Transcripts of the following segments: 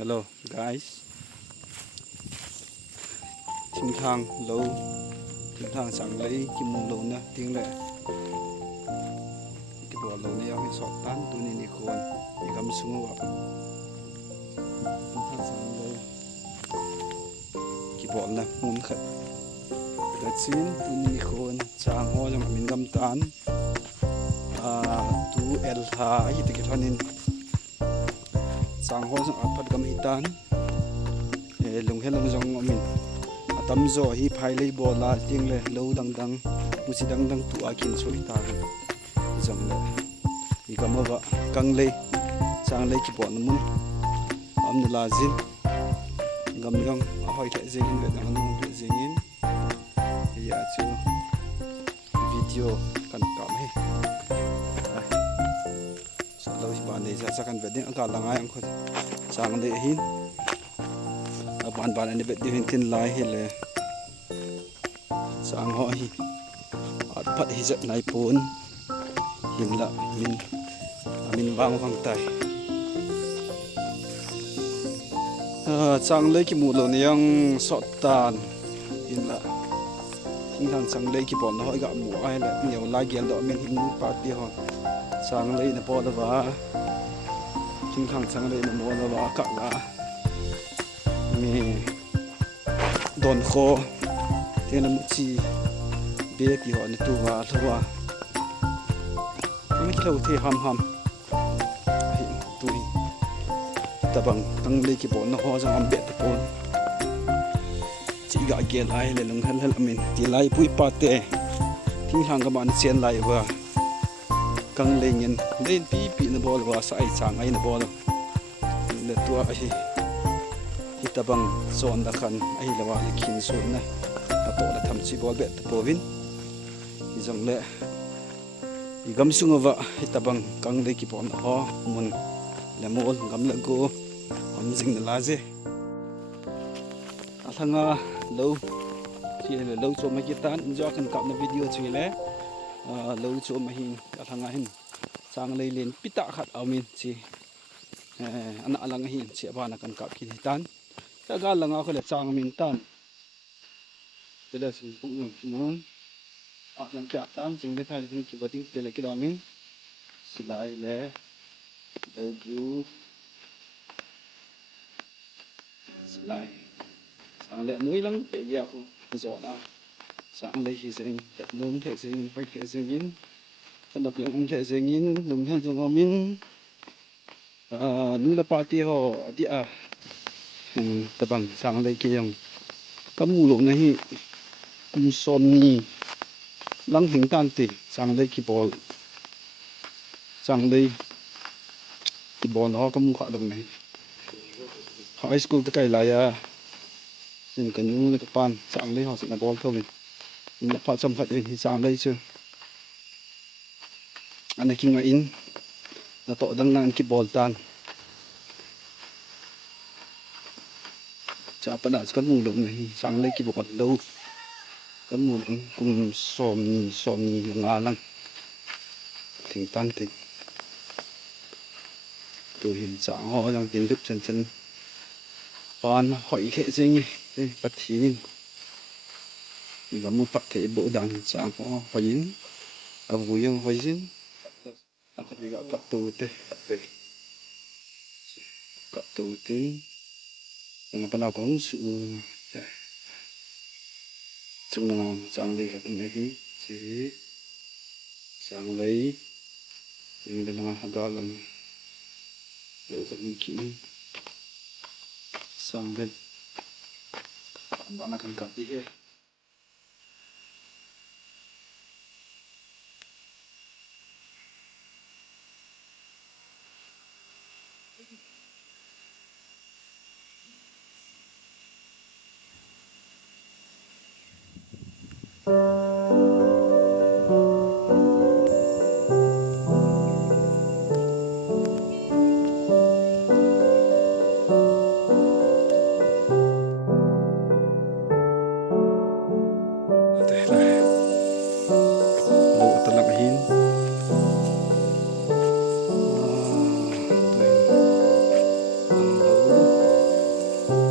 Hello guys ทิงทางโลทิงทางสังเลยกิมุงโลนะทิงแหละที่บอกโลนี่เอาให้สอดตันตัวนี้นี่ควรมีคำสูงว่าทิงทางสังเลยที่บอกนะมุมขัดกระชินตัวนี้นี่ควรจางหัวจังมีคำตันตัวเอลท่าที่ตะกี้พันินจางหัวจังอัดพัดกำหิตันลงเห็นลงจงมินตำโซ่ฮีพายเลยบอลาจริงเลยเลวดังมุสิดังตัวกินสวยตาเลยจังเลยอีกมาว่ากังเลยจางเลยกี่บอลมุนอันนี้ลาจินกำลังหอยแค่เจงินเลยดังนั้นเจงินอยากจะวิดีโอกันกำให้สักเราที่บ้านเลยจะสักกันแบบนี้อากาศละง่ายอังคุดจางเลยหินบ้านอันนี้เป็นดินทินลายเลยสร้างหอยอัดพัดหิจัดนายปูนหินละมินบางฟังไตสร้างเลยกี่หมู่เหล่านี้ยังสอดตานหินละทิ้งทางสร้างเลยกี่ปอนหอยกับหมู่ไอ้ละเหนียวลายเกียร์ดอกมินหินปาตีหอนสร้างเลยนะพอละว่าทิ้งทางสร้างเลยนะโมละว่ากะละมีดอนโคเทียนมุจีเบียที่หัวในตัวทว่าไม่เข้าที่หำตุยตะบังตั้งเลยกี่ปอนหัวจังหำเบียตะปนจีกะเกลายเลยลงหันหันมินที่ไล่ปุยปาเตทิ้งทางกับมันเสียนไล่ว่ากังเลยเงินเล่นปีนบอลว่าใส่จางไอ้นบอลเลยตัวไอ้ที่ตะบังโซนตะคันไอ้ละว่าเลยขินส่วนนะตะโตละทำชีบอลเบ็ดตะโปวินที่จังเลยอีกำสุงว่าที่ตะบังกังเลยกี่ปอนอ๋อมุนละมุนกำละกูกำจิงละลาเจอาทั้งเราที่เราชมมากี่ตันจะกันกับในวิดีโอช่วยเลยเราชมมาหินอาทั้งหินสร้างเลยเล่นปิตาขัดเอามินสิอันนั้นหินเสียบ้านกันกับกินตันถ้าการลังเอาเลยสร้างมินตันจะได้สิ่งพวกนั้นยังจับตามสิ่งที่ไทยที่คิดว่าที่เจริญกิจมินสลายเลยเดือดสลายสร้างเลยนุ้ยลังเปียกจอดนะสร้างเลยที่สิ่งแต่นุ่มเทสิ่งไปเทสิ่งยินสำหรับอย่างเทสิ่งยินนุ่มเทสิ่งมินนู่นละปาร์ตี้เขาที่ตะบังสร้างเลยกี่อย่างก็มูลนะฮีกุมซอมนี่ลังถึงการติสร้างเลยกี่บอลสร้างเลยกี่บอลเขาก็มุ่งขวาตรงไหนไฮสคูลตะไคร้ลายสิ่งกันนู่นเลยกับปานสร้างเลยเขาสิ่งบอลเท่านี้นักพากย์สำคัญเลยที่สร้างเลยเชื่ออันนี้กินมาอินแล้วต่อดังนั้นกี่บอลตันจะประดับกันมูลงนี่สร้างเลยกี่บอลดูกันมูลกุมซอมนี่งาลังถึงตันถึงตัวหินสางhọยังกินลึกฉันปานหอยเขะจริงนี่ปัดทีนี่ก็มุ่งปักเทโบดังสางhọหอยนเอาบุยงหอยจินaku juga kat tu teh kat tu teh yang pernah kong su cuma sang lei kat ni si sang lei yang dalam agak lang lepas ni sang lei mana kan kat dia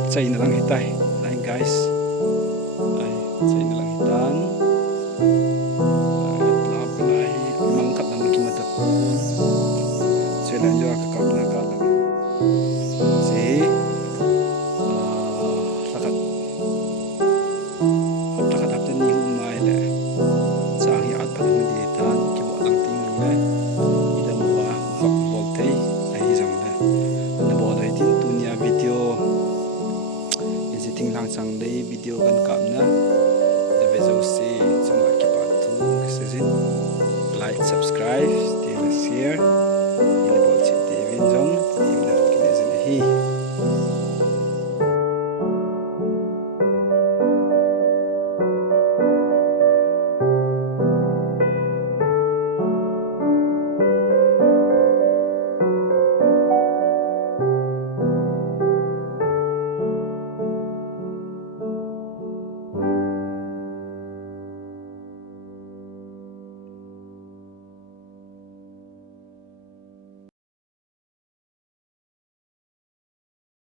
Say na lang hitay. Lain guys. Ay, say na lang hitan. Ay, at lahi mangkat naman kimatapon. Sila nyo kakap na kalang. Si lakat. Lakat hapta ni humay le. Sa ang hiat pa naman ditan. Kibo lang tingin le. Ida mo ba makapag tay. Ay isang le. Nabo na itin tunya video. Ting lang sang day video kan kam na the bezo se sama ki pat tu like subscribe